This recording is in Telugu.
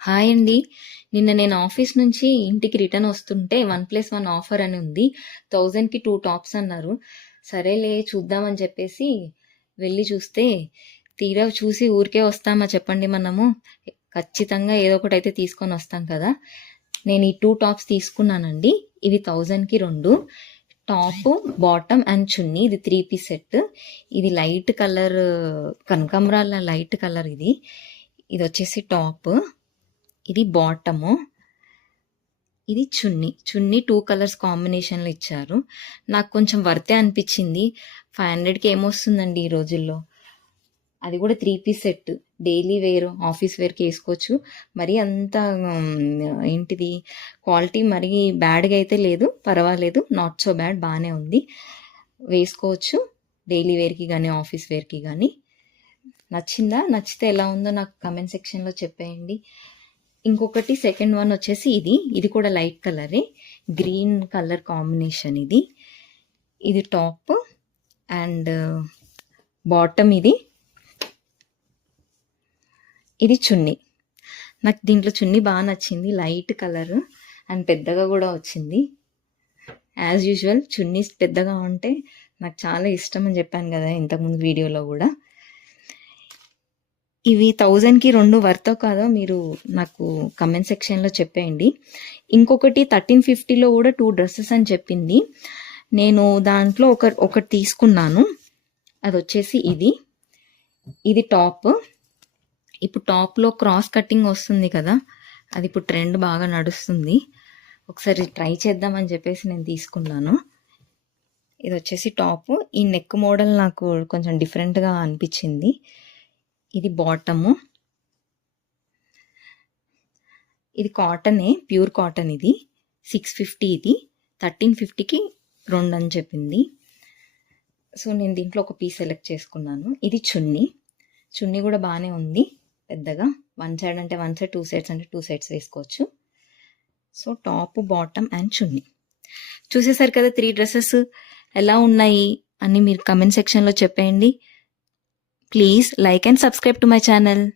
హాయ్ అండి. నిన్న నేను ఆఫీస్ నుంచి ఇంటికి రిటర్న్ వస్తుంటే 1+1 ఆఫర్ అని ఉంది. 1000కి 2 టాప్స్ అన్నారు. సరేలే చూద్దామని చెప్పేసి వెళ్ళి చూస్తే, తీరా చూసి ఊరికే వస్తామా చెప్పండి మనము. ఖచ్చితంగా ఏదో ఒకటి అయితే తీసుకొని వస్తాం కదా! నేను ఈ టూ టాప్స్ తీసుకున్నానండి. ఇవి థౌజండ్కి రెండు టాప్ బాటమ్ అండ్ చున్నీ. ఇది త్రీ పీస్ సెట్. ఇది లైట్ కలర్ కనకాంబరాల లైట్ కలర్ ఇది. ఇది వచ్చేసి టాప్ ఇది బాటము. ఇది చున్నీ. చున్నీ టూ కలర్స్ కాంబినేషన్‌లో ఇచ్చారు. నాకు కొంచెం వర్తే అనిపించింది ఫైవ్ హండ్రెడ్కి ఏమొస్తుందండి ఈ రోజుల్లో. అది కూడా three piece set. Daily wear, office వేర్‌కి వేసుకోవచ్చు మరి అంత ఏంటిది క్వాలిటీ మరీ బ్యాడ్‌గా అయితే లేదు. పర్వాలేదు. నాట్ సో బ్యాడ్ బాగానే ఉంది. వేసుకోవచ్చు. డైలీ వేర్‌కి కానీ ఆఫీస్ వేర్‌కి కానీ నచ్చిందా? నచ్చితే ఎలా ఉందో నాకు కమెంట్ సెక్షన్‌లో చెప్పేయండి. ఇంకొకటి సెకండ్ వన్ వచ్చేసి ఇది. ఇది కూడా లైట్ కలరే. గ్రీన్ కలర్ కాంబినేషన్ ఇది. ఇది టాప్ అండ్ uh, బాటమ్ ఇది. ఇది చున్నీ. నాకు దీంట్లో చున్నీ బాగా నచ్చింది. లైట్ కలర్ అండ్ పెద్దగా కూడా వచ్చింది. యాజ్ యూజువల్ చున్నీస్ పెద్దగా ఉంటే నాకు చాలా ఇష్టం అని చెప్పాను కదా ఇంతకుముందు వీడియోలో కూడా ఇవి 1000కి 2 వర్తో కాదో మీరు నాకు కమెంట్ సెక్షన్‌లో చెప్పేయండి. ఇంకొకటి థర్టీన్ ఫిఫ్టీలో కూడా టూ డ్రెస్సెస్ అని చెప్పింది. నేను దాంట్లో ఒక ఒకటి తీసుకున్నాను. అది వచ్చేసి ఇది. ఇది టాప్. ఇప్పుడు టాప్‌లో క్రాస్ కటింగ్ వస్తుంది కదా! అది ఇప్పుడు ట్రెండ్ బాగా నడుస్తుంది. ఒకసారి ట్రై చేద్దామని చెప్పేసి నేను తీసుకున్నాను. ఇది వచ్చేసి టాప్ ఈ నెక్ మోడల్ నాకు కొంచెం డిఫరెంట్‌గా అనిపించింది ఇది బాటము. ఇది కాటనే. ప్యూర్ కాటన్ ఇది. 650 ఇది. 1350కి 2 అని చెప్పింది. సో, నేను దీంట్లో ఒక పీస్ సెలెక్ట్ చేసుకున్నాను. ఇది చున్నీ. చున్నీ కూడా బాగానే ఉంది. పెద్దగా. వన్ సైడ్ అంటే వన్ సైడ్, టూ సైడ్స్ అంటే టూ సైడ్స్ వేసుకోవచ్చు. So, top, bottom and chunni. చూసేసారు కదా త్రీ డ్రెస్సెస్ ఎలా ఉన్నాయి అని మీరు కమెంట్ సెక్షన్‌లో చెప్పేయండి. Please like and subscribe to my channel.